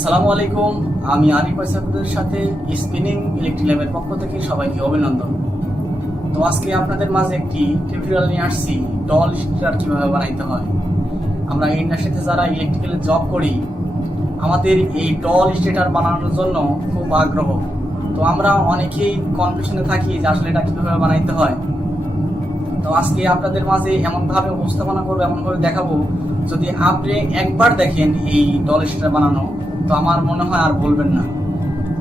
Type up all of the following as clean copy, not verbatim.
আসসালামু আলাইকুম, আমি আরিফ আপনাদের সাথে স্পিনিং ইলেকট্রিক ল্যাবের পক্ষ থেকে সবাইকে অভিনন্দন। তো আজকে আপনাদের মাঝে একটি টিউটোরিয়াল নিয়ে আসছি ডল স্টার্টার কিভাবে বানাইতে হয়। আমরা ইন্ডাস্ট্রিতে যারা ইলেকট্রিক্যালে জব করি, আমাদের এই ডল স্টার্টার বানানোর জন্য খুব আগ্রহ। তো আমরা অনেকেই কনফিউশনে থাকি যে আসলে এটা কিভাবে বানাইতে হয়। তো আজকে আপনাদের মাঝে এমনভাবে উপস্থাপনা করবো, এমনভাবে দেখাবো, যদি আপনি একবার দেখেন এই ডল স্টার্টার বানানো, তো আমার মনে হয় আর বলবেন না।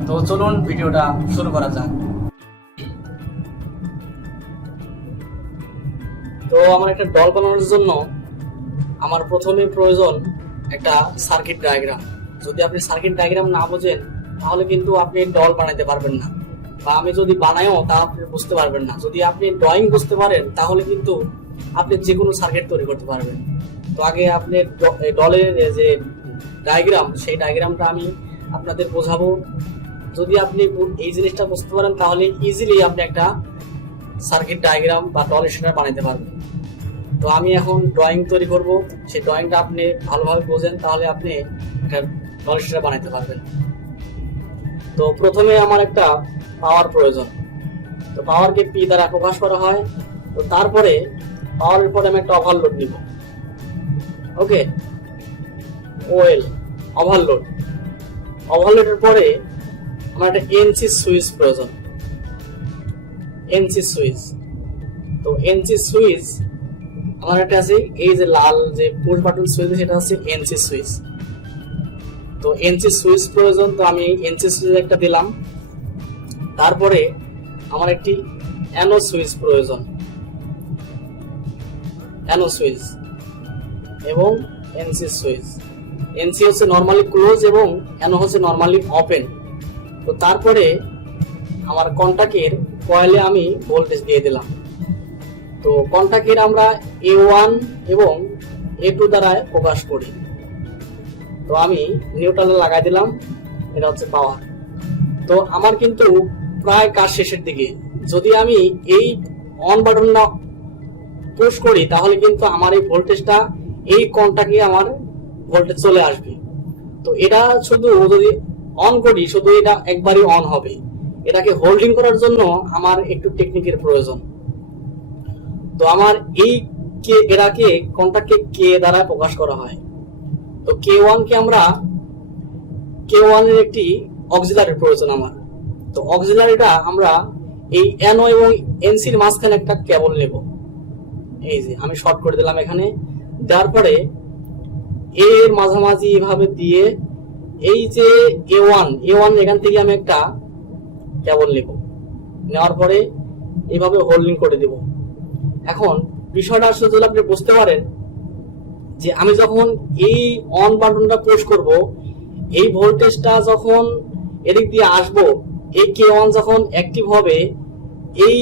তো চলুন ভিডিওটা শুরু করা যাক। তো আমার একটা ডল বানানোর জন্য আমার প্রথমে প্রয়োজন একটা সার্কিট ডায়াগ্রাম। যদি আপনি সার্কিট ডায়াগ্রাম না বোঝেন তাহলে কিন্তু আপনি ডল বানাইতে পারবেন না, বা আমি যদি বানাইও তা আপনি বুঝতে পারবেন না। যদি আপনি ড্রয়িং বুঝতে পারেন তাহলে কিন্তু আপনি যে কোনো সার্কিট তৈরি করতে পারবেন। তো আগে আপনি ডলের যে ডায়াগ্রাম, সেই ডায়াগ্রামটা আমি আপনাদের বোঝাবো। যদি আপনি এই জিনিসটা বুঝতে পারেন তাহলে ইজিলি আপনি একটা সার্কিট ডায়াগ্রাম বা ডল স্টার্টার বানাইতে পারবেন। তো আমি এখন ড্রয়িং তৈরি করব, সেই ড্রয়িংটা আপনি ভালোভাবে বোঝেন তাহলে আপনি একটা ডল স্টার্টার বানাইতে পারবেন। তো প্রথমে আমার একটা পাওয়ার প্রয়োজন। তো পাওয়ারকে পি দ্বারা প্রকাশ করা হয়। তো তারপরে পাওয়ারের পরে আমি একটা ওভারলোড নিব। ওকে, ওয়েল ওভারলোড। ওভারলোডের পরে আমার একটা এনসি সুইচ প্রয়োজন। এনসি সুইচ, তো এনসি সুইচ আমার একটা আছে, এই যে লাল যে পুশ বাটন সুইচ, সেটা হচ্ছে এনসি সুইচ। তো এনসি সুইচ প্রয়োজন, তো আমি এনসি সুইচ একটা দিলাম। তারপরে আমার একটি অ্যানো সুইচ প্রয়োজন, অ্যানো সুইচ এবং এনসি সুইচ। এনসি হচ্ছে নরমালি ক্লোজ এবং অ্যানো হচ্ছে নরমালি ওপেন। তো তারপরে আমার কন্টাক্টের কয়েলে আমি ভোল্টেজ দিয়ে দিলাম। তো কন্টাক্টের আমরা A1 এবং A2 দ্বারা প্রকাশ করি। তো আমি নিউট্রালে লাগাই দিলাম, এটা হচ্ছে পাওয়ার। তো আমার কিন্তু প্রায় কাজ শেষের দিকে। যদি আমি এই অন বাটনটা পুশ করি তাহলে কিন্তু আমার এই ভোল্টেজটা এই কন্টাক্টে আমার ভোল্টেজ চলে আসবে। তো এটা শুধু যদি অন করি, শুধু এটা একবারই অন হবে। এটাকে হোল্ডিং করার জন্য আমার একটু টেকনিকের প্রয়োজন। তো আমার এই কে এটাকে কন্টাক্টকে কে দ্বারা প্রকাশ করা হয়। তো K1 কে আমরা K1 এর একটি অক্সিলারি প্রয়োজন আমার। তো অক্সিলারিটা আমরা এই NO এবং NC এর মাঝখানে একটা কেবল নেব। এই যে আমি শর্ট করে দিলাম এখানে। দেওয়ার পরে এর মাঝামাঝি এভাবে দিয়ে এই যে A1 এখান থেকে আমি একটা কেবল নেব। নেওয়ার পরে এইভাবে হোল্ডিং করে দেব। এখন বিষয়টা আসলে যদি আপনি বুঝতে পারেন যে আমি যখন এই অন বাটনটা পুশ করব, এই ভোল্টেজটা যখন এদিক দিয়ে আসবো, এই K1 যখন অ্যাক্টিভ হবে, এই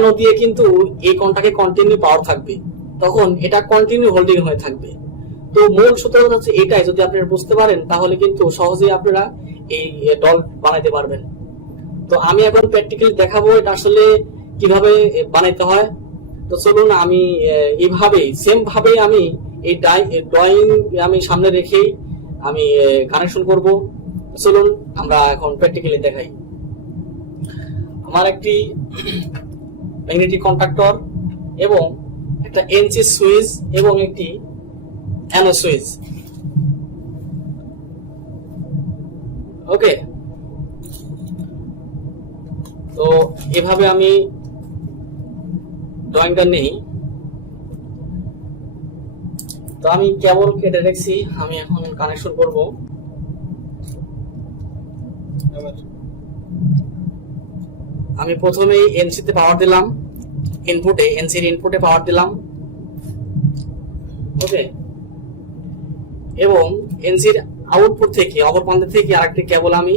NO দিয়ে কিন্তু এই কন্টাক্টে কন্টিনিউ পাওয়ার থাকবে, তখন এটা কন্টিনিউ হোল্ডিং হয়ে থাকবে। তো মূল সূত্রটা হচ্ছে এটাই। যদি আপনারা বুঝতে পারেন তাহলে কিন্তু সহজেই আপনারা এই ডল বানাইতে পারবেন। তো আমি এখন প্র্যাকটিক্যালি দেখাবো এটা আসলে কিভাবে বানাইতে হয়। তো চলুন আমি এইভাবেই সেম ভাবেই আমি এই ড্রয়িং আমি সামনে রেখেই আমি কানেকশন করব। চলুন আমরা এখন প্র্যাকটিক্যালি দেখাই। আমার একটি ম্যাগনেটিক কন্ডাক্টর এবং একটা এনসি সুইচ এবং একটি অ্যানো সুইচ। ওকে, তো এভাবে আমি ড্রয়িংটা নেই। তো আমি কেবল কেটে রেখেছি, আমি এখন কানেকশন করব। আমি প্রথমেই এনসিতে পাওয়ার দিলাম, ইনপুটে এনসির ইনপুটে পাওয়ার দিলাম। ওকে, এবং এনসির আউটপুট থেকে অপর প্রান্ত থেকে আরেকটি কেবল আমি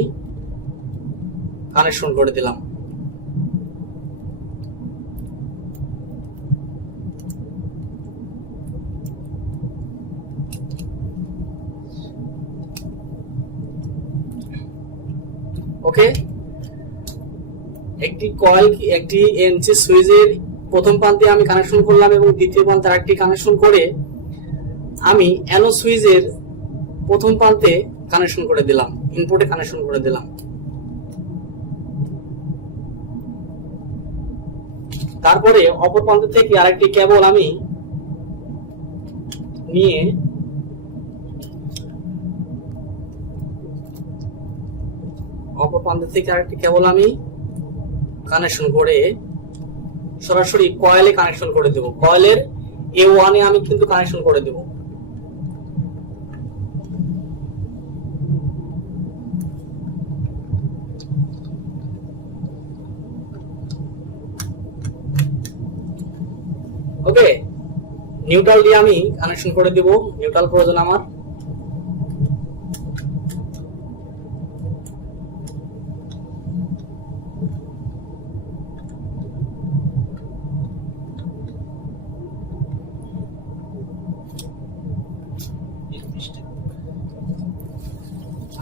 কানেকশন করে দিলাম। ওকে, একটি এনসি সুইচের প্রথম প্রান্তে আমি কানেকশন করলাম এবং দ্বিতীয় প্রান্তে আরেকটি কানেকশন করে আমি অ্যানো সুইচের প্রথম প্রান্তে কানেকশন করে দিলাম, ইনপুটে কানেকশন করে দিলাম। তারপরে অপর প্রান্ত থেকে আরেকটি কেবল আমি নিয়ে অপর প্রান্ত থেকে আরেকটি কেবল আমি কানেকশন করে সরাসরি কয়েলে কানেকশন করে দেব। কয়েলের A1 এ আমি কিন্তু কানেকশন করে দেব। ওকে, নিউট্রাল দিয়ে আমি কানেকশন করে দেব। নিউট্রাল প্রয়োজন আমার।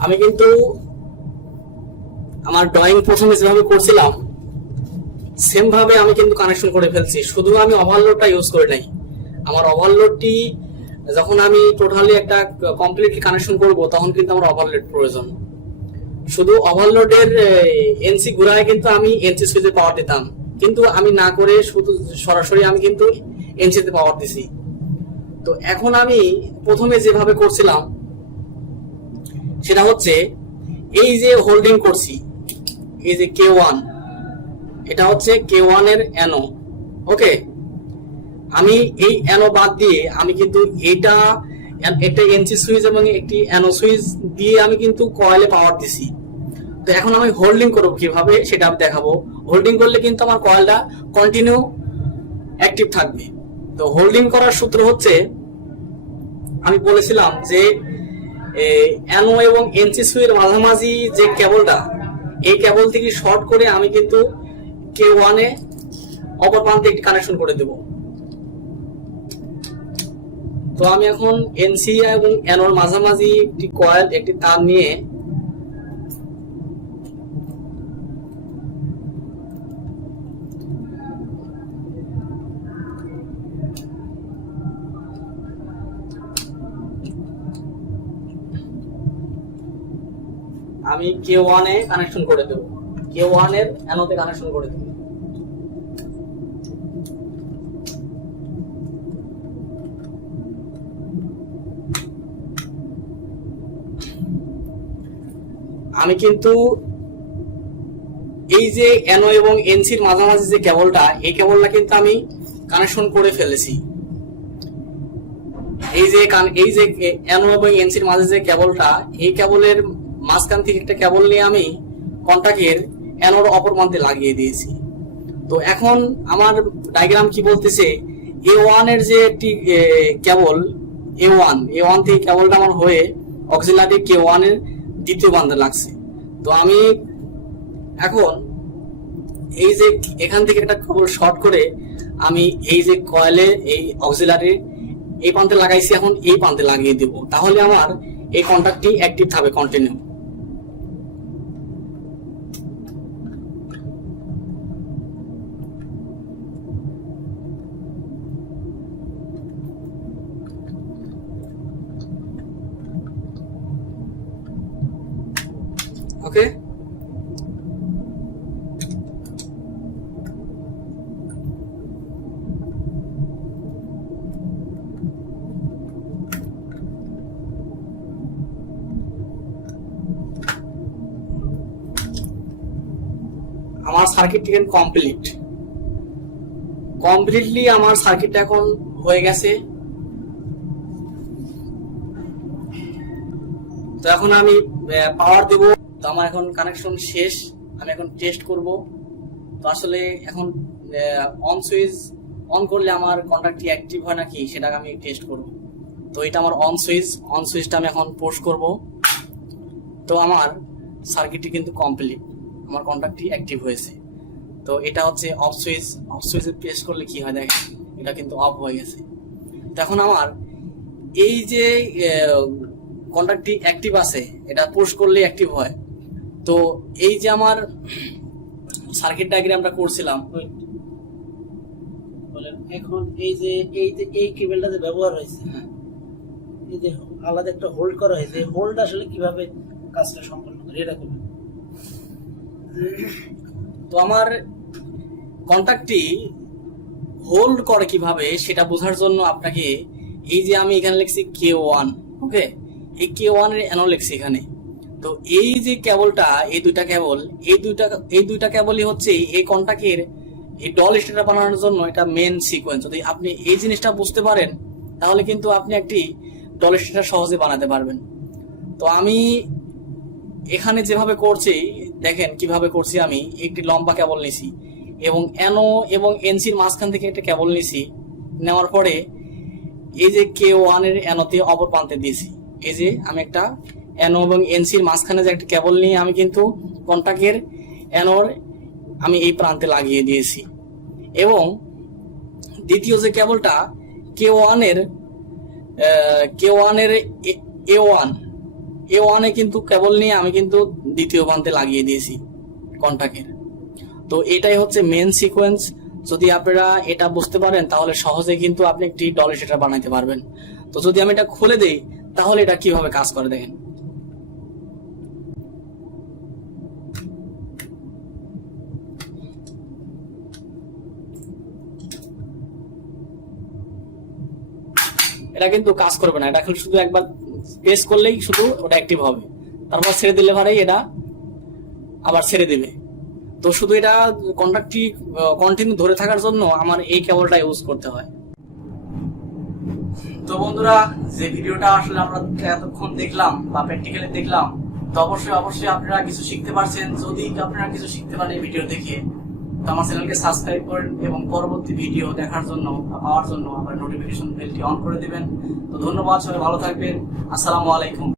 আমি কিন্তু আমার ড্রয়িং প্রথমে যেভাবে করছিলাম সেম ভাবে আমি কিন্তু কানেকশন করে ফেলছি, শুধু আমি ওভারলোডটা ইউজ করে নাই। আমার ওভারলোডটি যখন আমি টোটালি একটা কমপ্লিটলি কানেকশন করব তখন কিন্তু আমার ওভারলোড প্রয়োজন। শুধু ওভারলোডের এনসি ঘুরায় কিন্তু আমি এনসি সুইচে পাওয়ার দিতাম, কিন্তু আমি না করে শুধু সরাসরি আমি কিন্তু এনসিতে পাওয়ার দিছি। তো এখন আমি প্রথমে যেভাবে করছিলাম সেটা হচ্ছে এই যে হোল্ডিং করছি, এই যে K1, এটা হচ্ছে K1 এর অ্যানো। ওকে, আমি এই অ্যানো বাদ দিয়ে আমি কিন্তু এটা একটা এনসি সুইচ এবং একটি অ্যানো সুইচ দিয়ে আমি কিন্তু কয়েলে পাওয়ার দিছি। তো এখন আমি হোল্ডিং করব কিভাবে সেটা আমি দেখাবো। হোল্ডিং করলে কিন্তু আমার কয়েলটা কন্টিনিউ অ্যাক্টিভ থাকবে। তো হোল্ডিং করার সূত্র হচ্ছে, আমি বলেছিলাম যে অ্যানো এবং এনসি সুইচের মাঝামাঝি যে কেবলটা, এই কেবল থেকে শর্ট করে আমি কিন্তু K1 এ অপর প্রান্তে একটি কানেকশন করে দেব। তো আমি এখন এনসি এবং অ্যানোর মাঝামাঝি একটি কয়েল, একটি তার নিয়ে আমি K1 এ কানেকশন করে দেব। K1 এর অ্যানোতে কানেকশন করে দেব। আমি কিন্তু এই যে অ্যানো এবং এনসির মাঝামাঝি যে কেবলটা, এই কেবলটা কিন্তু আমি কানেকশন করে ফেলেছি। এই যে অ্যানো এবং এনসির মাঝে যে কেবলটা, এই কেবলের মাঝখান থেকে একটা কেবল নিয়ে আমি কন্টাক্টের অ্যানোর অপর প্রান্তে লাগিয়ে দিয়েছি। তো এখন আমার ডায়াগ্রাম কি বলতেছে, A1 এর যে একটি কেবল A1 থেকে কেবলটা আমার হয়ে অক্সিলারি K1 এর দ্বিতীয় প্রান্তে লাগছে। তো আমি এখন এই যে এখান থেকে একটা কেবল শর্ট করে আমি এই যে কয়েলে এই অক্সিলারি এই প্রান্তে লাগাইছি, এখন এই প্রান্তে লাগিয়ে দেব। তাহলে আমার এই কন্টাক্টটি অ্যাক্টিভ থাকবে কন্টিনিউ। ওকে, আমার সার্কিটটি কমপ্লিটলি আমার সার্কিটটা এখন হয়ে গেছে। তো এখন আমি পাওয়ার দেব। তো আমার এখন কানেকশন শেষ, আমি এখন টেস্ট করব। তো আসলে এখন অন সুইচ অন করলে আমার কন্টাক্টটি অ্যাক্টিভ হয় নাকি সেটা আমি টেস্ট করব। তো এটা আমার অন সুইচটা আমি এখন পুশ করব। তো আমার সার্কিটটি কিন্তু কমপ্লিট, আমার কন্টাক্টটি অ্যাক্টিভ হয়েছে। তো এটা হচ্ছে অফ সুইচে প্রেস করলে কি হয় দেখেন, এটা কিন্তু অফ হয়ে গেছে। তো এখন আমার এই যে কন্টাক্টটি অ্যাক্টিভ আছে, এটা পুশ করলে অ্যাক্টিভ হয়। তো এই যে আমার সার্কিট ডায়াগ্রামটা করছিলাম, এখন এই কেবলটা যে ব্যবহার হয়েছে, এই যে আলাদা একটা হোল্ড করা হয়েছে, হোল্ড আসলে কিভাবে কাজটা সম্পন্ন করে এটা করবেন। তো আমার কন্টাক্টটি হোল্ড করে কিভাবে সেটা বোঝার জন্য আপনাকে এই যে আমি এখানে লিখছি K1, ওকে, এই K1 এর অ্যানো লিখছি এখানে। তো এই যে কেবলটা, এই দুইটা কেবল, এই দুইটা কেবলই হচ্ছে এই কন্টাক্টের এই ডল স্টার্টার বানানোর জন্য এটা মেন সিকোয়েন্স। যদি আপনি এই জিনিসটা বুঝতে পারেন তাহলে কিন্তু আপনি একটি ডল স্টার্টার সহজে বানাতে পারবেন। তো আমি এখানে যেভাবে করছি দেখেন কিভাবে করছি। আমি একটি লম্বা কেবল নিছি এবং এনও এবং এনসির মাঝখান থেকে একটা কেবল নিছি, নেওয়ার পরে এই যে K1 এর এনওতে অপর প্রান্তে দিয়েছি। এই যে আমি একটা এনও এবং এনসির মাঝখানে যে একটা কেবল নিয়ে আমি কিন্তু কন্টাক্টের এনওর আমি এই প্রান্তে লাগিয়ে দিয়েছি। এবং দ্বিতীয় যে কেবলটা K1 এর A1 এ কিন্তু কেবল নিয়ে আমি কিন্তু দ্বিতীয় প্রান্তে লাগিয়ে দিয়েছি কন্টাক্টের। তো এটাই হচ্ছে মেন সিকোয়েন্স। যদি আপনারা এটা বুঝতে পারেন তাহলে সহজে কিন্তু আপনি একটি ডল স্টার্টার বানাইতে পারবেন। তো যদি আমি এটা খুলে দেই তাহলে এটা কিভাবে কাজ করে দেখেন। এটা কিন্তু কাজ করবে না, এটা খালি শুধু একবার প্রেস করলেই শুধু ওটা অ্যাক্টিভ হবে, তারপর ছেড়ে দিলে পরেই এটা আবার ছেড়ে দিবে। তো শুধু এটা কন্টাক্টটি কন্টিনিউ ধরে থাকার জন্য আমার এই কেবলটা ইউজ করতে হয়। তো বন্ধুরা, যে ভিডিওটা আসলে আমরা এতক্ষণ দেখলাম বা প্র্যাকটিক্যালি দেখলাম, তো অবশ্যই আপনারা কিছু শিখতে পারছেন। যদি আপনারা কিছু শিখতে পারেন এই ভিডিও দেখে, তো আমার চ্যানেলকে সাবস্ক্রাইব করেন এবং পরবর্তী ভিডিও দেখার জন্য বা পাওয়ার জন্য আমার নোটিফিকেশন বেলটি অন করে দিবেন। তো ধন্যবাদ, সবাই ভালো থাকবেন। আসসালামু আলাইকুম।